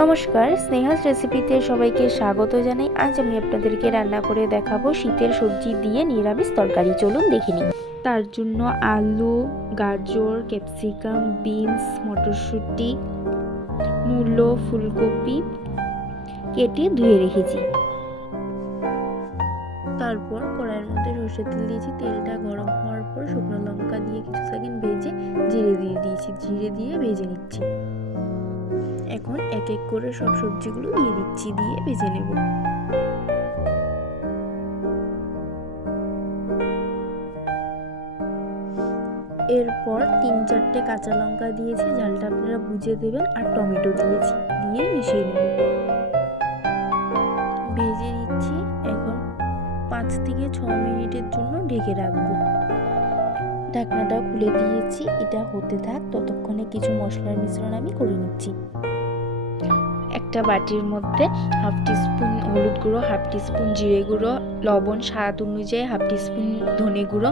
নমস্কার, স্নেহাস রেসিপিতে সবাইকে স্বাগত জানাই। আজ আমি আপনাদেরকে রান্না করে দেখাবো শীতের সবজি দিয়ে নিরামিষ তরকারি। চলুন দেখে নিই। তার জন্য আলু, গাজর, ক্যাপসিকাম, বিনস, মটরশুঁটি, মূলো, ফুলকপি কেটে ধুয়ে রেখেছি। তারপর কড়াইয়ের মধ্যে সর্ষের তেল দিয়েছি। তেলটা গরম হওয়ার পর শুকনো লঙ্কা দিয়ে কিছু সেকেন্ড ভেজে জিরে দিয়ে দিয়েছি। জিরে দিয়ে ভেজে নিচ্ছি। এখন এক এক করে সব সবজিগুলো দিয়ে দিচ্ছি, দিয়ে ভেজে নেব। এরপর তিন চারটে কাঁচা লঙ্কা দিয়েছি ঝালটা আপনারা বুঝে দেবেন, আর টমেটো দিয়েছি, দিয়ে মিশিয়ে নেব। ভেজে নিচ্ছি, এখন পাঁচ থেকে ছ মিনিটের জন্য ঢেকে রাখব। ঢাকনাটা খুলে দিয়েছি, এটা হতে থাক, ততক্ষণে কিছু মশলার মিশ্রণ আমি করে নিচ্ছি। একটা বাটির মধ্যে হাফ টিস্পুন হলুদ গুঁড়ো হাফ টিস্পুন জিরে গুঁড়ো, লবণ, স্বাদ অনুযায়ী হাফ টিস্পুন ধনে গুঁড়ো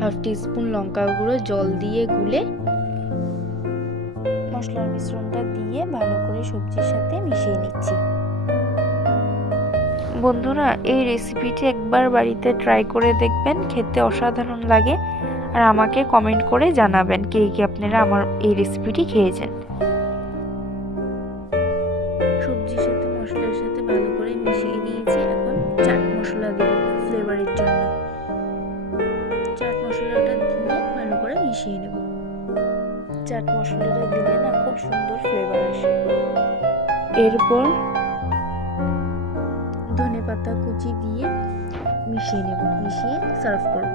হাফ টিস্পুন লঙ্কা গুঁড়ো, জল দিয়ে গুলে মশলার মিশ্রণটা দিয়ে ভালো করে সবজির সাথে মিশিয়ে নিচ্ছি। বন্ধুরা, এই রেসিপিটি একবার বাড়িতে ট্রাই করে দেখবেন, খেতে অসাধারণ লাগে। আর আমাকে কমেন্ট করে জানাবেন, কে কে আপনারা আমার এই রেসিপিটি খেয়েছেন। মশলার সাথে ভালো করে মিশিয়ে নিয়েছি এখন চাট মশলা দেব ফ্লেভারের জন্য। চাট মশলাটা দিয়ে ভালো করে মিশিয়ে নেব। চাট মশলাটা দিলে না খুব সুন্দর ফ্লেভার আসে। এরপর ধনে পাতা কুচি দিয়ে মিশিয়ে নেব, মিশিয়ে সার্ভ করব।